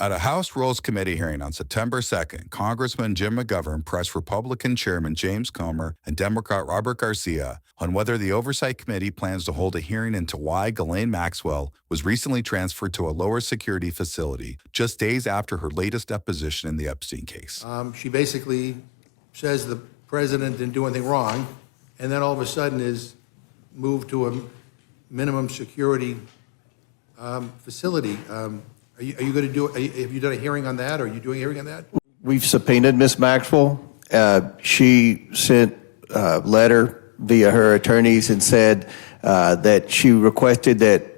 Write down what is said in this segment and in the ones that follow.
At a House Rules Committee hearing on September 2nd, Congressman Jim McGovern pressed Republican Chairman James Comer and Democrat Robert Garcia on whether the Oversight Committee plans to hold a hearing into why Ghislaine Maxwell was recently transferred to a lower security facility just days after her latest deposition in the Epstein case. She basically says the president didn't do anything wrong, and then all of a sudden is moved to a minimum security facility. Are you going to do? Have you done a hearing on that? Are you doing a hearing on that? We've subpoenaed Ms. Maxwell. She sent a letter via her attorneys and said that she requested that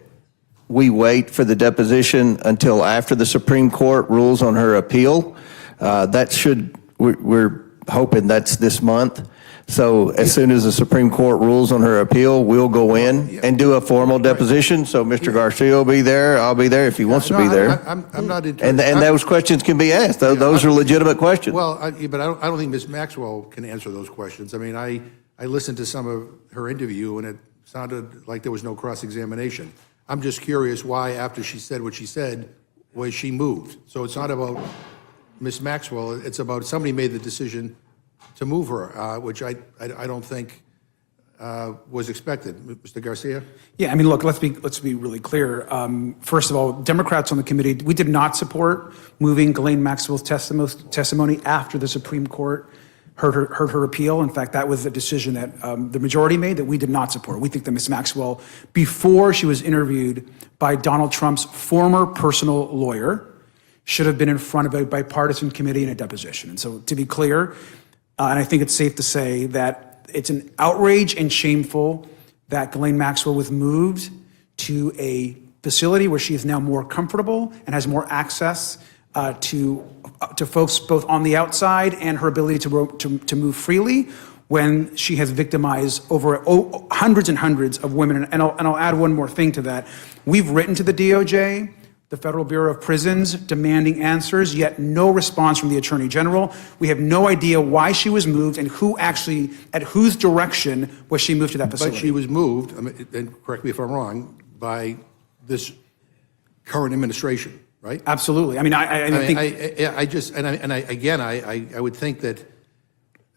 we wait for the deposition until after the Supreme Court rules on her appeal. We're hoping that's this month. So as soon as the Supreme Court rules on her appeal, we'll go in and do a formal deposition. So Mr. Garcia will be there. I'll be there if he wants to be there. I'm not interested. And those questions can be asked. Those are legitimate questions. Well, but I don't think Ms. Maxwell can answer those questions. I mean, I listened to some of her interview, and it sounded like there was no cross-examination. I'm just curious why, after she said what she said, was she moved? So it's not about Ms. Maxwell. It's about somebody made the decision to move her, which I don't think was expected. Mr. Garcia? Yeah, I mean, look, let's be really clear. First of all, Democrats on the committee, we did not support moving Ghislaine Maxwell's testimony after the Supreme Court heard her appeal. In fact, that was a decision that the majority made that we did not support. We think that Ms. Maxwell, before she was interviewed by Donald Trump's former personal lawyer, should have been in front of a bipartisan committee in a deposition. And so, to be clear, and I think it's safe to say that it's an outrage and shameful that Ghislaine Maxwell was moved to a facility where she is now more comfortable and has more access to folks both on the outside and her ability to move freely when she has victimized over hundreds and hundreds of women. And I'll add one more thing to that. We've written to the DOJ, the Federal Bureau of Prisons, demanding answers, yet no response from the Attorney General. We have no idea why she was moved and at whose direction was she moved to that facility. But she was moved, and correct me if I'm wrong, by this current administration, right? Absolutely. I mean, I think... I would think that,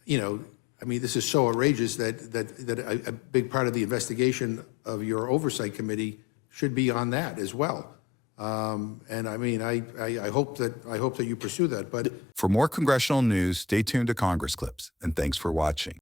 I mean, this is so outrageous that a big part of the investigation of your Oversight Committee should be on that as well. And I mean, I hope that you pursue that. But for more congressional news, stay tuned to Congress Clips, and thanks for watching.